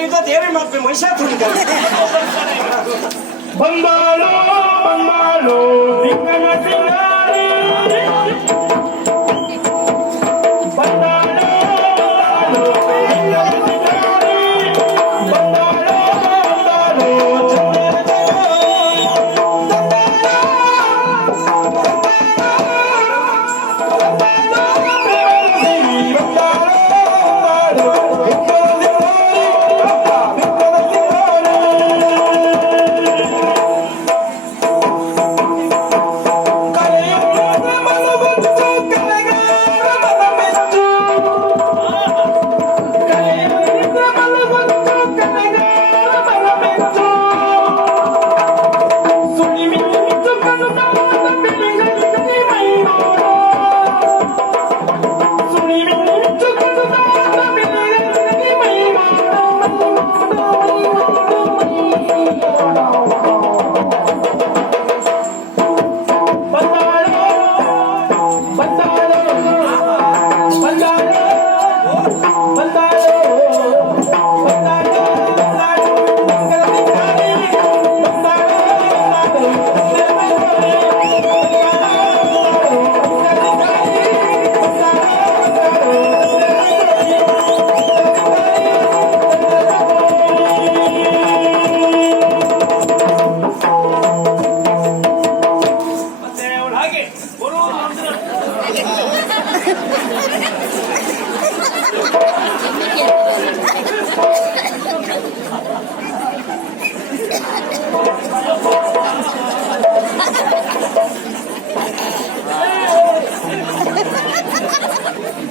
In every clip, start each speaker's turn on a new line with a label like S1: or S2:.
S1: ಯುದ್ಧ ದೇವಿ ಮತ್ತೆ ಮಹಿಷಾಸುರ
S2: ಬಂದಾಳು ಬಂದಾಳು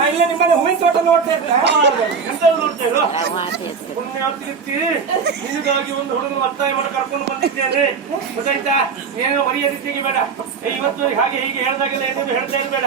S1: ಇಲ್ಲೇ ನಿಮ್ಮನೆ ಹೂವಿನ ತೋಟ ನೋಡ್ತಾ
S2: ನಿನಗಾಗಿ ಒಂದು ಹುಡುಗನ ಒತ್ತಾಯ ಮಾಡಿ ಕರ್ಕೊಂಡು ಬಂದಿದ್ದೇನೆ ಗೊತ್ತಾಯ್ತಾ ಏನೋ ಮರ್ಯಾದೆ ಬೇಡ ಇವತ್ತು ಹಾಗೆ ಹೀಗೆ ಹೇಳ್ದಾಗೆಲ್ಲ ಏನೇನು ಹೇಳ್ತಾ ಇರಬೇಡ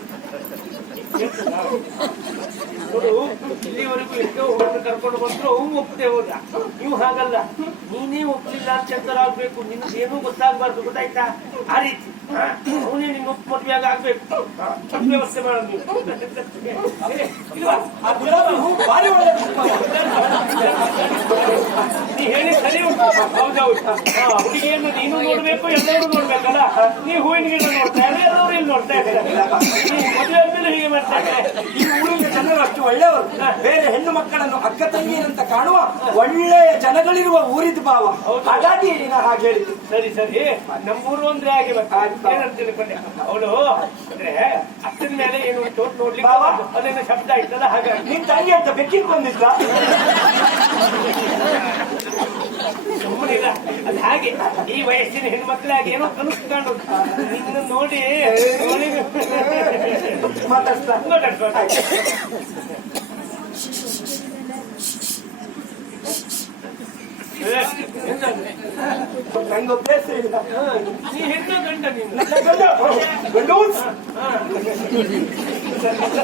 S2: ನೋಡು ಇಲ್ಲಿವರೆಗೂ ಎಷ್ಟೋ ಹುಡುಗರು ಕರ್ಕೊಂಡು ಬಂದ್ರು ಅವು ಒಪ್ಪದೆ ಹೋದ. ನೀವು ಹಾಗಲ್ಲ. ನೀನೇ ಒಪ್ಪಲಿಲ್ಲ ಅಂತ ಆಗ್ಬೇಕು. ನಿನ್ಗೆ ಏನೂ ಗೊತ್ತಾಗ್ಬಾರ್ದು ಗೊತ್ತಾಯ್ತಾ? ಆ ರೀತಿ? ಅವನೇ ನಿನ್ನ ಒಪ್ಪು ಮದುವೆಯಾಗ ಆಗ್ಬೇಕು. ವ್ಯವಸ್ಥೆ ಮಾಡೋದು ನೀ ಹೇಳಿ ಸರಿ ಹುಡುಗಿಯನ್ನು ನೀನು ನೋಡ್ಬೇಕು ಎಲ್ಲರೂ ನೋಡ್ಬೇಕಲ್ಲ ನೀ ಹೂವಿನ ಗಿಡ ನೋಡ್ತಾ ಇಲ್ಲ ಎಲ್ಲರೂ ಇಲ್ಲಿ ನೋಡ್ತಾ ಇದ್ದಾರೆ ಮದುವೆ ಆದ್ಮೇಲೆ ಹೀಗೆ ಮಾಡ್ತಾ
S1: ಈ ಊರಿನ ಜನರು ಅಷ್ಟು ಒಳ್ಳೆಯವರು ಬೇರೆ ಹೆಣ್ಣು ಮಕ್ಕಳನ್ನು ಅಕ್ಕ ತಂಗಿಯರಂತ ಕಾಣುವ ಒಳ್ಳೆಯ ಜನಗಳಿರುವ ಊರಿದ ಭಾವ ಹಾಗಾಗಿ ನಾನು ಹಾಗೆ ಹೇಳಿದ್ದು
S2: ಸರಿ ಸರಿ ನಮ್ಮೂರು ಅಂದ್ರೆ ಹಾಗೆ ಏನಂತ ತಿಳ್ಕೊಂಡೆ ಅವಳು ಅಂದ್ರೆ ಅಕ್ಕನ ಮೇಲೆ ಏನು ಟೋಟ್ ನೋಡ್ಲಿಕ್ಕೆ. ಅದೇನೋ ಶಬ್ದ ಆಯ್ತಲ್ಲ ಹಾಗಾಗಿ
S1: ನಿನ್ ತಂಗಿ ಅಂತ ಬೆಕ್ಕಿಗೆ ಬಂದಿದ್ಲ
S2: ಅದು ಹಾಗೆ ಈ ವಯಸ್ಸಿನ ಹೆಣ್ಮಕ್ಳಾಗಿ ಏನೋ ಕನಸು ಕಾಣೋದು ನಿನ್ನ ನೋಡಿ. ನೋಡಿ
S1: ಮಾತಾಡ್ತಾ
S2: ಮಾತಾಡ್ಕೊಂಡು
S1: ನಂಗೆ ಅಭ್ಯಾಸ ಇಲ್ಲ.
S2: ನೀ ಹೆಣ್ಣು ಗಂಡ
S1: ನಿನ್ನ ಗಂಡ.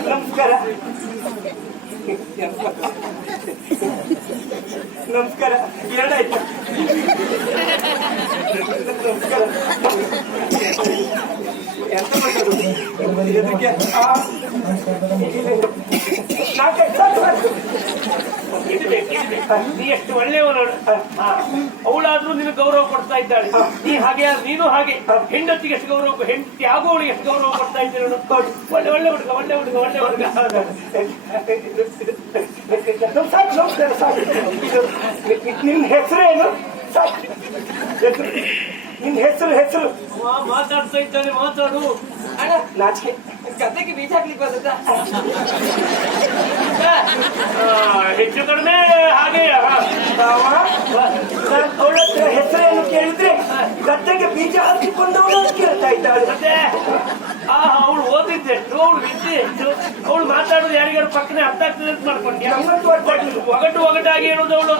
S1: ನಮಸ್ಕಾರ. ನಮಸ್ಕಾರ. ಎರಡಾಯ್ತು. ನಮಸ್ಕಾರ. ಎಂತ.
S2: ನೀ ಎಷ್ಟು ಒಳ್ಳೆಯವನು ಅವಳಾದ್ರೂ ನಿನ್ನ ಗೌರವ ಕೊಡ್ತಾ ಇದ್ದಾಳೆ. ನೀ ಹಾಗೆ ನೀನು ಹಾಗೆ. ಹೆಂಡತಿಗೆ ಎಷ್ಟು ಗೌರವ ಹೆಂಡತಿ ಆಗುವವಳಿಗೆ ಎಷ್ಟು ಗೌರವ ಕೊಡ್ತಾ ಇದ್ದೀರ. ಒಳ್ಳೆ ಒಳ್ಳೆ ಹುಡುಗ ಒಳ್ಳೆ ಹುಡುಗ ಒಳ್ಳೆ ಹುಡುಗ.
S1: ಸಾಕು ಸಾಕು ಇದು ನಿನ್ನ ಹೆಸರೇನು ಸಾಕು ಹೆಸರು ನಿನ್ ಹೆಸರು ಹೆಸರು
S2: ಮಾತಾಡ್ತಾ ಇದ್ದಾನೆ ಮಾತಾಡು
S3: ಅಣ್ಣ
S1: ನಾಚಿಕೆ
S3: ಗದ್ದೆಗೆ ಬೀಜ ಹಾಕ್ಲಿಕ್ಕೆ
S2: ಬರ್ತದ ಹೆಚ್ಚು ಕಡಿಮೆ ಹಾಗೆ
S1: ಅವಳ ಹತ್ರ ಹೆಸರೇನು ಕೇಳಿದ್ರೆ ಗದ್ದೆಗೆ ಬೀಜ ಹಾಕಿಕೊಂಡವಳು ಅಂತ ಕೇಳ್ತಾ ಇದ್ದಾಳೆ
S2: ಮತ್ತೆ ಆ ಅವಳು ಓದಿದ್ದೆ ಅವಳು ವಿದ್ಯೆ ಎಷ್ಟು ಅವಳು ಯಾರಿಗಾರು ಪಕ್ಕನೆ ಅರ್ಥ ಕ್ಲಿಯರ್ ಮಾಡ್ಕೊಂಡು ಮಾಡ್ಕೊಂಡ್ಯಾ ಒಗಟು ಒಗಟಾಗಿ ಹೇಳೋದು ಅವಳು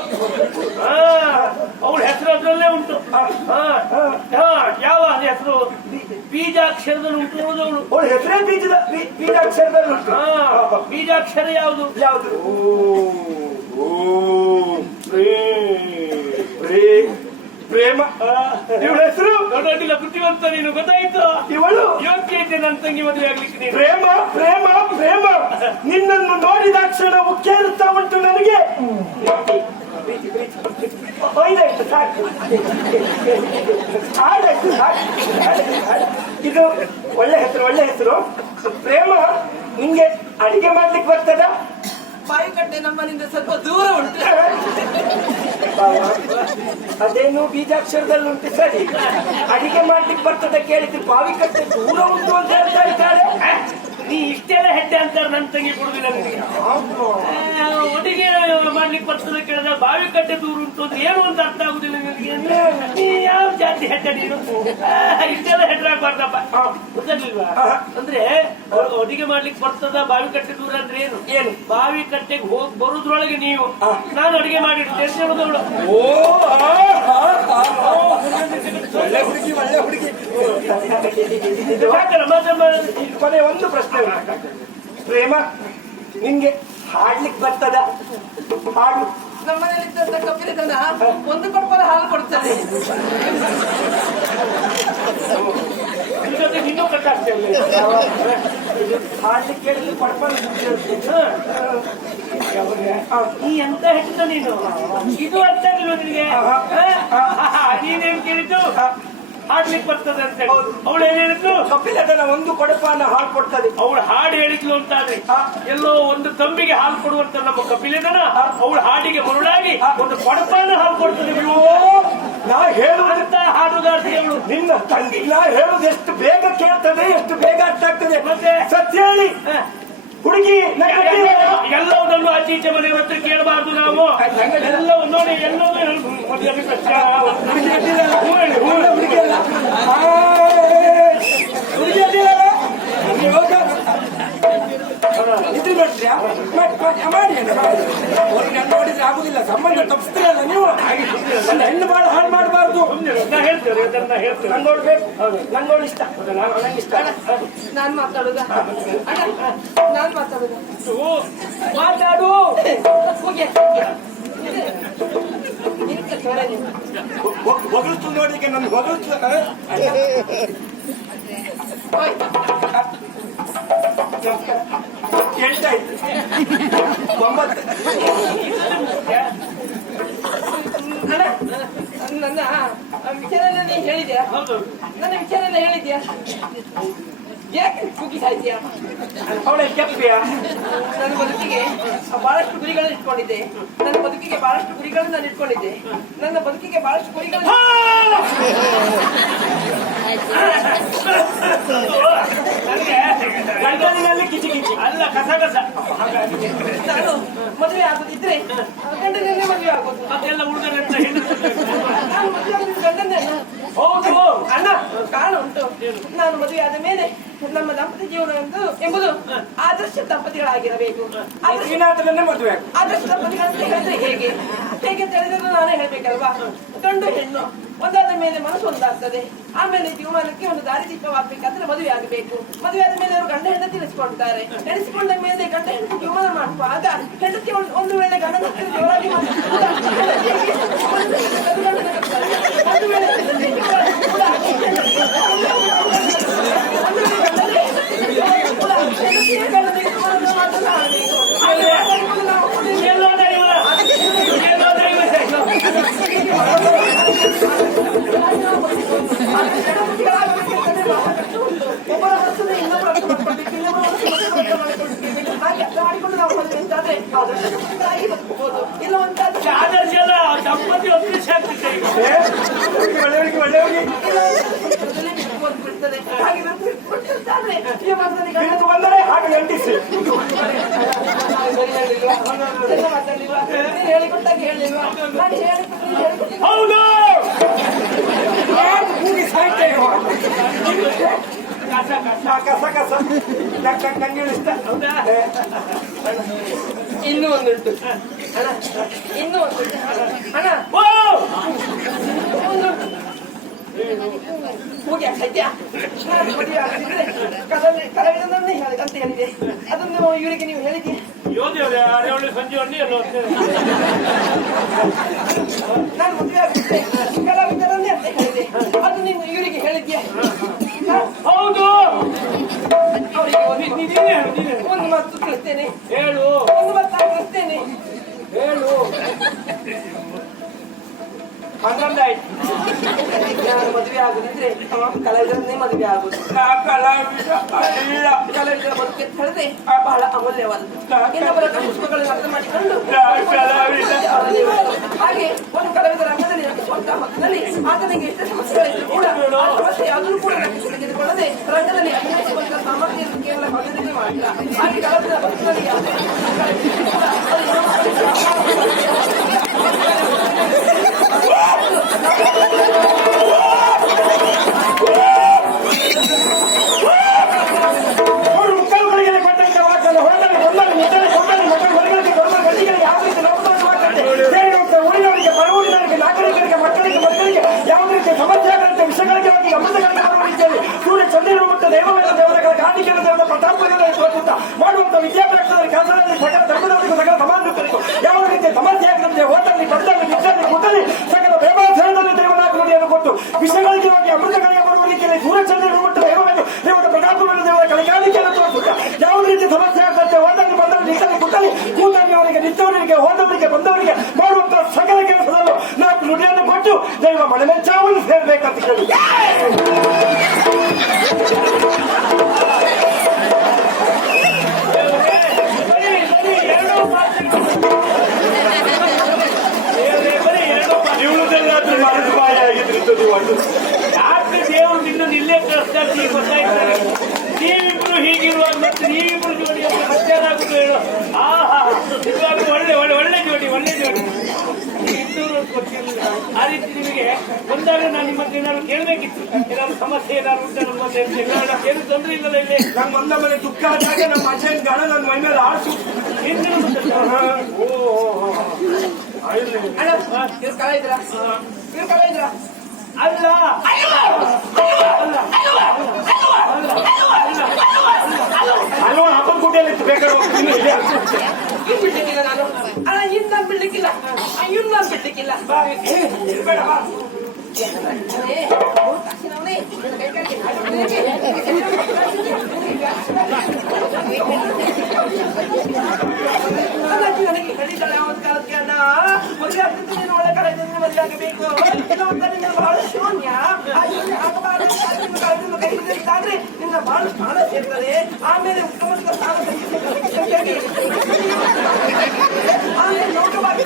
S2: ಹಾ ಅವಳ ಹೆಸರು ಅದ್ರಲ್ಲೇ ಉಂಟು. ಹಾ. ಹಾ. ಯಾವ ಹೆಸರು? ಬೀಜಾಕ್ಷರದಲ್ಲಿ ಉಂಟು ಅವಳು
S1: ಅವಳ ಹೆಸರೇ ಬೀಜದ ಬೀಜಾಕ್ಷರದಲ್ಲಿ ಉಂಟು.
S2: ಬೀಜಾಕ್ಷರ ಯಾವುದು?
S1: ಯಾವುದು? ಪ್ರೇಮ. ಇವಳ ಹೆಸರು?
S2: ದೊಡ್ಡದಿಲ್ಲ ಬುದ್ಧಿವಂತ ನೀನು ಗೊತ್ತಾಯ್ತು?
S1: ಇವಳು?
S2: ಯೋಗ್ಯ ಇದೆ ನನ್ನ ತಂಗಿ ಮದುವೆ ಆಗ್ಲಿಕ್ಕೆ
S1: ಪ್ರೇಮ ಪ್ರೇಮ ಪ್ರೇಮ. ಒಯ್ದಾಯ್ತು, ಸಾಕು. ಆಯ್ತು ಸಾಕು. ಇದು ಒಳ್ಳೆ ಹೆಸರು ಒಳ್ಳೆ ಹೆಸರು ಪ್ರೇಮ ನಿಮ್ಗೆ ಅಡಿಗೆ ಮಾಡ್ಲಿಕ್ಕೆ ಬರ್ತದ
S3: ಬಾಯಿಕಟ್ಟೆ ನಮ್ಮನಿಂದ ಸ್ವಲ್ಪ ದೂರ ಉಂಟು
S1: ಅದೇನು ಬೀಜಾಕ್ಷರದಲ್ಲಿ ಉಂಟು ಸರಿ ಅಡಿಗೆ ಮಾಡ್ಲಿಕ್ಕೆ ಬರ್ತದ ಕೇಳಿದ್ರೆ ಬಾವಿ ಕಟ್ಟೆ ದೂರ ಉಂಟು ಅಂತ ಹೇಳ್ತಾ ಇದ್ದಾರೆ
S2: ನೀ ಇಷ್ಟೆಲ್ಲ ಹೆಡ್ಡೆ ಅಂತಾರೆ ನನ್ನ ತಂಗಿ ಕೊಡುದಿಲ್ಲ ನಿನಗೆ. ಒಟ್ಟಿಗೆ ಮಾಡ್ಲಿಕ್ಕೆ ಬರ್ತದೆ ಕೇಳಿದ್ರೆ ಬಾವಿ ಕಟ್ಟೆ ದೂರು ಉಂಟು ಅಂತ ಏನು ಅಂತ ಅರ್ಥ ಆಗುದಿಲ್ಲ ನಿನಗೆ ನೀ ಯಾವ ಜಾತಿ ಹೆಡ್ಡ ನೀನು? ಇಷ್ಟೆಲ್ಲ ಹೆಡ್ರ ಆಗ್ಬಾರ್ದಪ್ಪ. ಗೊತ್ತಾಗ್ಲಿಲ್ವಾ? ಅಂದ್ರೆ ಒಟ್ಟಿಗೆ ಅಡಿಗೆ ಮಾಡ್ಲಿಕ್ಕೆ ಬರ್ತದ ಬಾವಿ ಕಟ್ಟೆ ದೂರ ಅಂದ್ರೆ ಏನು?
S1: ಏನು?
S2: ಬಾವಿ ಕಟ್ಟೆಗೆ ಹೋಗಿ ಬರುದ್ರೊಳಗೆ ನೀವು. ನಾನು ಅಡಿಗೆ ಮಾಡಿರ್ತೇನೆ ಹೇಳೋದವಳು
S1: ಓ. ಒಳ್ಳೆ ಹುಡುಗಿ ಒಳ್ಳೆ ಹುಡುಗಿ. ಕೊನೆ ಒಂದು ಪ್ರಶ್ನೆ. ಪ್ರೇಮ ನಿನ್ಗೆ ಹಾಡ್ಲಿಕ್ಕೆ ಬರ್ತದ? ಹಾಡು.
S3: ನಮ್ಮನೇಲಿದ್ದಂತ ಕಪ್ಪಿನ ದನ ಒಂದು ಕೊಡಪಲ ಹಾಲು ಕೊಡ್ತಾರೆ
S2: ಇನ್ನೂ ಕಟ್ಟಾಗ್ತೇವೆ
S1: ಹಾಡ್ಲಿಕ್ಕೆ ಕೇಳಿದ್ರೆ ಪಡ್ಪಲ್
S2: ನೀ ಎಂತ ಹೆಣ್ಣ ನೀನು? ಇದು ಅರ್ಥ ಇಲ್ವ ನಿನಗೆ? ನೀನೇನ್ ಕೇಳಿದ್ದು? ಹಾಡ್ಲಿಕ್ಕೆ ಬರ್ತದೆ ಅಂತ ಹೇಳಿ. ಅವಳು ಏನ್ ಹೇಳಿದ್ರು
S1: ಕಪಿಲದನ ಒಂದು ಕೊಡಪಾನ ಹಾಲು ಕೊಡ್ತದೆ.
S2: ಅವಳು ಹಾಡು ಹೇಳಿದ್ಲು ಅಂತ ಆದ್ರೆ ಎಲ್ಲೋ ಒಂದು ತಂಬಿಗೆ ಹಾಲು ಕೊಡುವಂತ ನಮ್ಮ ಕಪಿಲದನ ಅವಳು ಹಾಡಿಗೆ ಮರುಳಾಗಿ ಒಂದು ಕೊಡಪಾನ ಹಾಲು ಕೊಡ್ತದೆ.
S1: ನಾ
S2: ಹೇಳುವಂತ ಹಾಡುಗಾರ್ತಿ ಅವಳು.
S1: ನಿನ್ನ ತಂಗಿ ನಾ ಹೇಳುದು ಎಷ್ಟು ಬೇಗ ಕೇಳ್ತದೆ ಎಷ್ಟು ಬೇಗ ಅರ್ಥ ಆಗ್ತದೆ.
S2: ಮತ್ತೆ?
S1: ಸತ್ಯ ಹೇಳಿ. ಹುಡುಗಿ ನಾ ಕಟ್ಟಿದ-
S2: ಎಲ್ಲವುದನ್ನು ಆಚೆ ಈಚೆ ಮನೆಯವ್ರ ಹತ್ರ ಕೇಳಬಾರ್ದು ನಾವು ಎಲ್ಲವೂ ನೋಡಿ ಎಲ್ಲವೂ ಹೇಳ್ಬೋದು. ಮದುವೆ ಪ್ರಶ್ನೆ.
S1: ಹುಡುಗಿ ಅಡ್ಡಿಲ್ಲ. ಹುಡುಗ ನೋಡ್ತೀಯಾ ಮಾಡಿ ಅವ್ರಿಗೆ ನನ್ನ ನೋಡಿದ್ರೆ ಆಗುದಿಲ್ಲ. ಸಂಬಂಧ ತಪ್ಪಿಸ್ತೀರಲ್ಲ ನೀವು. ಒಂದು ಹೆಣ್ಣು ಬಾಳ ಹಾಳು ಮಾಡಬಾರ್ದು. ನನ್ ನೋಡ್ಬೇಕು ನನ್ ನೋಡಿ ಇಷ್ಟ ನಂಗೆ ಇಷ್ಟ.
S3: ನಾನು ಮಾತಾಡುದ? ನಾನು ನಾನ್ ಮಾತಾಡುದ?
S1: ಮಾತಾಡು. ಹೊಗಳ್ತು ನೋಡಿಗೆ ನನ್ನ ಹೊಗಳ್ತು
S3: ಹೋಯ್ತು.
S1: ಕೇಳ್ತಾ ಇತ್ತು ಒಂಬತ್ತು
S3: ನನ್ನ ವಿಚಾರ ಎಲ್ಲ ನೀ ಹೇಳಿದ್ಯಾ ನನ್ನ ವಿಚಾರನ ಹೇಳಿದ್ಯಾ ಯಾಕೆ ಕುಗ್ಗಿ ಸಾಯ್ತೀಯ
S1: ಅವಳ ಕೆಪ್ಪಿಯ
S3: ನನ್ನ ಬದುಕಿಗೆ ಬಹಳಷ್ಟು ಗುರಿಗಳನ್ನು ಇಟ್ಕೊಂಡಿದ್ದೆ ನನ್ನ ಬದುಕಿಗೆ ಬಹಳಷ್ಟು ಗುರಿಗಳನ್ನು ನಾನು ಇಟ್ಕೊಂಡಿದ್ದೆ ನನ್ನ ಬದುಕಿಗೆ ಬಹಳಷ್ಟು ಗುರಿಗಳನ್ನು
S2: ನನಗೆ ಕಸ
S3: ಮದುವೆ ಆಗೋದಿದ್ರೆ ಗಂಡನನ್ನೇ ಮದುವೆ ಆಗೋದು.
S2: ಅದೆಲ್ಲ ಹುಡುಗರ
S3: ನಾನು ಮದುವೆ ಆಗೋದು ಗಂಡನ್ನೇ.
S2: ಹೌದು
S3: ಅಣ್ಣ ಕಾರಣ ಉಂಟು. ನಾನು ಮದುವೆ ಆದ ಮೇಲೆ ನಮ್ಮ ದಂಪತಿ ಜೀವನ ಎಂದು ಎಂಬುದು ಆದರ್ಶ ದಂಪತಿಗಳಾಗಿರಬೇಕು.
S1: ಶ್ರೀನಾಥನನ್ನೇ ಮದುವೆ.
S3: ಆದರ್ಶ ದಂಪತಿಗಳಂತ ಹೇಳಿದ್ರೆ ಹೇಗೆ? ಹೇಗೆ ಅಂತ ನಾನು ಹೇಳ್ಬೇಕಲ್ವಾ? ಗಂಡು ಹೆಣ್ಣು ಒಂದಾದ ಮೇಲೆ ಮನಸ್ಸು ಒಂದಾಗ್ತದೆ. ಆಮೇಲೆ ಜೀವಮಾನಕ್ಕೆ ಒಂದು ದಾರಿ ದೀಪವಾಗಬೇಕಾದ್ರೆ ಮದುವೆ ಆಗಬೇಕು. ಮದುವೆ ಆದ ಮೇಲೆ ಅವರು ಗಂಡ ಹೆಂಡತಿ ನೆನೆಸ್ಕೊಳ್ತಾರೆ ನೆನೆಸಿಕೊಂಡ ಮೇಲೆ ಗಂಡ ಹೆಂಡತಿ ಜೀವನ ಮಾಡುವಾಗ ಹೆಂಡತಿ ಒಂದು- ಒಂದು ವೇಳೆ ಗಂಡನ ಹತ್ರ ಜೋರಾಗಿ ಮಾತಾಡುವಾಗ ಹೆಂಡತಿಗೆ ಒಂದು ಗಂಡನ ಕರ್ತವ್ಯ. ಒಂದು ವೇಳೆ ಹೆಂಡತಿ ಜೋರಾಗಿ ಇಲ್ಲ ಒಂದು ಆದರ್ಶ
S2: ಅಲ್ಲ ದಂಪತಿ ಒಪ್ಪಿಸಿ ಆಗ್ತದೆ
S3: ಒಳ್ಳೆಯವರಿಗೆ
S1: ಒಳ್ಳೆಯವರಿಗೆ ಬಂದರೆ ಹಾಗೆ
S3: ಖಂಡಿಸಿ ಹೇಳಿಕೊಟ್ಟಾಗ ಹೇಳಿಲ್ವಾ
S4: ಹೌದು
S1: ಸಾಯ್ತೇವೆ
S2: ಕಸ ಕಸ ಹೌದಾ
S3: ಇನ್ನೂ ಒಂದುಂಟು. ಅಣ್ಣ ಇನ್ನೂ ಒಂದುಂಟು. ಅಣ್ಣ
S4: ಓ!
S3: ಹೋಗಿ ಸದ್ಯ ಕಲಾವಿದನನ್ನೇ ಹೇಳಿ ಅಂತ ಹೇಳಿದೆ. ಅದನ್ನು ಇವರಿಗೆ ನೀವು
S4: ಅಲ್ಲ
S3: ನಾನು ಮದುವೆ ಆಗ್ತಿದ್ರೆ ಕಲಾವಿದನನ್ನೇ ಅಂತ ಹೇಳಿದೆ. ಅದು ನೀವು ಇವರಿಗೆ ಹೇಳಿದ್ಯಾ? ಒಂದು
S4: ನೀ- ನೀನೇ ಹೇಳು ನೀನೇ ಹೇಳು.
S3: ಒಂದು ಮಾತು ತಿಳಿಸ್ತೇನೆ
S4: ಹೇಳು
S3: ಒಂದು ಮಾತು ತಿಳಿಸ್ತೇನೆ
S4: ಹೇಳು
S1: ಹನ್ನೊಂದಾಯ್ತು
S3: ನಾನು ಮದುವೆ ಆಗುದಿದ್ರೆ ಅವ ಕಲಾವಿದನ್ನೇ ಮದುವೆ ಆಗುದು
S1: ನಾ ಕಲಾವಿದ ಅಲ್ಲ
S3: ಕಲಾವಿದರ ಬದುಕೆ ತಳೆದೆ ಬಹಳ ಅಮೂಲ್ಯವಾದ ಇನ್ನೊಬ್ಬರ ಕಷ್ಟಗಳನ್ನು ಅರ್ಥ ಮಾಡಿಕೊಂಡು
S1: ನಾ ಕಲಾವಿದ
S3: ಹಾಗೆ ಒಂದು ಕಲಾವಿದ ನಟಿಸುವಂತಹ ಹೊತ್ತಿನಲ್ಲಿ ಆತನಿಗೆ ಎಷ್ಟು ಸಮಸ್ಯೆಗಳಿದ್ರು ಕೂಡ ಆ ಸಮಸ್ಯೆ ಯಾವುದನ್ನು ಕೂಡ ನಟಿಸಿ ತೆಗೆದುಕೊಳ್ಳದೆ ರಂಗದಲ್ಲಿ ಅಭಿನಯಿಸುವಂತಹ ಸಾಮರ್ಥ್ಯ ಕೇವಲ ಮಾಡಿಲ್ಲ. ಹಾಗೆ ಕಲಾವಿದರ ಬದುಕಿನಲ್ಲಿ ಯಾವುದೇ
S1: ದೇವರ ಪ್ರತಾಪದಲ್ಲಿ ತೋರಿಸುತ್ತಾ ಮಾಡುವಂತ ವಿದ್ಯಾಭ್ಯಾಸದಲ್ಲಿ ಕೆಲಸದಲ್ಲಿ ಸಕಲ ಧರ್ಮದವರಿಗೂ
S4: ಎಲ್ಲ ಏನು ತೊಂದರೆ ಇಲ್ಲಲ್ಲ ಇಲ್ಲಿ
S1: ನಮ್ಮ ಒಂದ ಮನೆ ದುಃಖ ಆದಾಗ ನಮ್ಮ ಅಜ್ಜನ ಗಣ ನನ್ನ ಮೈ ಮೇಲೆ ಆಡ್ಸು
S4: ಅಲ್ಲ
S1: ಅಲ್ವಾ ಗುಡ್ಡೆಯಲ್ಲಿ ಇತ್ತು ಬೇಕಾದ್ರೆ ಹೋಗ್ತೀನಿ
S3: ಬಿಡ್ಲಿಕ್ಕಿಲ್ಲ ನಾನು ಅಣ್ಣ ಇವ್ರು ನಾನು ಬಿಡ್ಲಿಕ್ಕಿಲ್ಲ ಇವ್ರು ನಾನು ಬಿಡ್ಲಿಕ್ಕಿಲ್ಲ
S1: ಬಾ, ಏ, ಇರ್ಬೇಡ ಬಾ.
S3: ಅದೇ, ಅವ್ರು ಕಾಸಿನವನೇ, ಕೈ ಕಾಲಿಗೆ ಅಣ್ಣಾಜಿ ನನಗೆ ಹೇಳಿದ್ದಾಳೆ ಅವನ ಕಾಲಕ್ಕೆ ಅಣ್ಣ ಮದುವೆ ಆಗ್ತಿದ್ದು ನೀನು ಒಳ್ಳೆ ಕಲಾವಿದನಿಗೆ ಮದುವೆ ಆಗಬೇಕು ಕೆಲವೊಂದು ನಿನ್ನ ಬಹಳ ಶೂನ್ಯ ಆ ಶೂನ್ಯ ಆಗಬಾರದು ನಿನ್ನ ಕಲಾವಿದನ ಕೈ ಹಿಡಿದಿದ್ದಾದ್ರೆ ನಿನ್ನ ಬಹಳ ಸ್ಥಾನ ಸೇರ್ತದೆ ಆಮೇಲೆ ಉತ್ತಮ ಸ್ಥಾನ ಸಿಗ್ತದೆ. ಆಮೇಲೆ ಲೋಕವಾಗಿ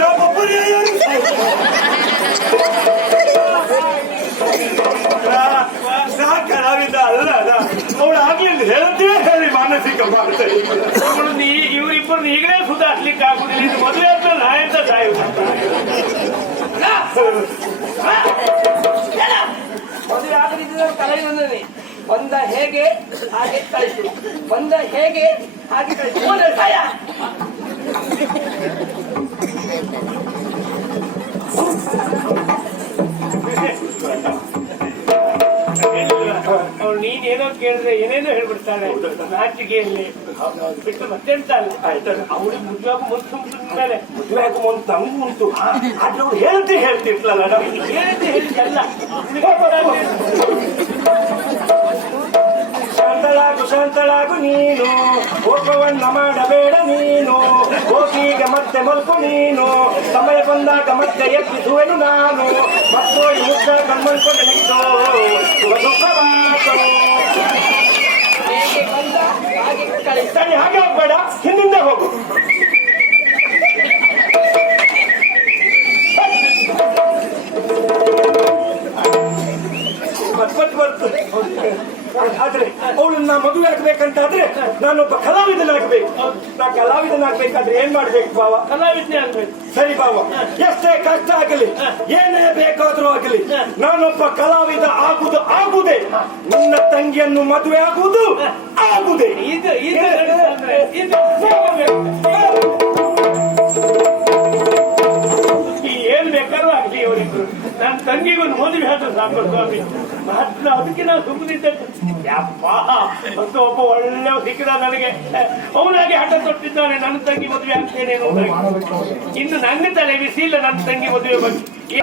S1: ನಾವೊಬ್ಬರೇ ಯಾರು? ನಾ- ನಾ ಕಲಾವಿದ ಅಲ್ಲ. ಅವಳು ಆಗ್ಲಿಲ್ಲ ಹೇಳಿ ಮಾನಸಿಕ ಮಾಡ್ತಾರೆ
S4: ಇವ್ರು ನೀ ಇವರಿಬ್ಬರು ಈಗಲೇ ಸುಧಾರಿಸ್ಲಿಕ್ಕೆ ಆಗುದಿಲ್ಲ. ಇದು ಮದುವೆ ಆದ್ಮೇಲೆ ನಾ ಎಂತ ಸಾಯುದು
S3: ಮದುವೆ ಆಗದಿದ್ದರೆ ಕಲಾವಿದನೇ ಬಂದ ಹೇಗೆ ಹಾಗೆ ಕಳಿಸು. ಬಂದ ಹೇಗೆ ಹಾಗೆ ಕಳಿಸು. ಸಾಯ?
S4: ಏನೋ ಕೇಳಿದ್ರೆ ಏನೇನೋ ಹೇಳ್ಬಿಡ್ತಾಳೆ ನಾಚಿಕೆಯಲ್ಲಿ ಬಿಟ್ಟು ಮತ್ತೆಂತ ಅಲ್ಲ? ಅವಳಿಗೆ ಮುದ್ದಾಗ ಮುಂದೆ ಮೇಲೆ.
S1: ಮದುವೆ ಆಗೋ ಒಂದು ತಂಗು ಉಂಟು. ಆದ್ರೆ ಅವ್ರು ಹೇಳ್ತಿ ಹೇಳ್ತಿರ್ಲಲ್ಲ ನಾವು
S4: ಹೇಳಿದ್ದು ಹೇಳಿದ್ದಲ್ಲ
S1: ಶಾಂತಳಾಗು ಶಾಂತಳಾಗು ನೀನು. ಕೋಪವನ್ನ ಮಾಡಬೇಡ ನೀನು. ಹೋಗೀಗ ಮತ್ತೆ ಮಲ್ಕು ನೀನು. ಸಮಯ ಬಂದಾಗ ಮತ್ತೆ ಎತ್ತಿಸುವೆನು ನಾನು. ಮತ್ತೋಡಿ ಮುದ್ದ ಕಣ್ಮಲ್ಕೊಂಡು ಸರಿ ತಡಿ
S3: ಹಾಗೆ
S1: ಹೋಗ್ಬೇಡ. ಹಿಂದಿಂದ ಹೋಗು. ಬರ್ತದೆ ಆದ್ರೆ ಅವಳನ್ನ ಮದುವೆ ಆಗ್ಬೇಕಂತ ಆದ್ರೆ ನಾನೊಬ್ಬ ಕಲಾವಿದನಾಗ್ಬೇಕು. ನಾ ಕಲಾವಿದನಾಗ್ಬೇಕಾದ್ರೆ ಏನ್ ಮಾಡ್ಬೇಕು ಬಾವ
S2: ಕಲಾವಿದನೇ ಆಗ್ಬೇಕು.
S1: ಸರಿ ಬಾವ ಎಷ್ಟೇ ಕಷ್ಟ ಆಗಲಿ ಏನೇ ಬೇಕಾದ್ರೂ ಆಗಲಿ ನಾನೊಬ್ಬ ಕಲಾವಿದ ಆಗುದು ನನ್ನ ತಂಗಿಯನ್ನು ಮದುವೆ ಆಗುವುದು ಆಗುದೇ.
S2: ಇದು ಏನ್ ಬೇಕಾದ್ರೂ ಆಗ್ಲಿ ಅವರಿಬ್ರು ನನ್ನ ತಂಗಿಗೊಂದು ಮದುವೆ ಆದ್ರೂ ಸಾಕು ಸ್ವಾಮಿ. ಮಾತ್ರ ಅದಕ್ಕೆ ನಾವು ಸುಮ್ಮನಿದ್ದೆ. ಯಪ್ಪ ಅಂತ ಒಬ್ಬ ಒಳ್ಳೆ ಸಿಕ್ಕಿದ ನನಗೆ ಅವನಾಗಿ ಹಠ ತೊಟ್ಟಿದ್ದಾನೆ. ನನ್ನ ತಂಗಿ ಮದುವೆ ಆಗ್ತೇನೆ ಇನ್ನು ನನ್ನ ತಲೆ ಬಿಸಿ ಇಲ್ಲ, ನನ್ನ ತಂಗಿ ಮದುವೆ ಬಗ್ಗೆ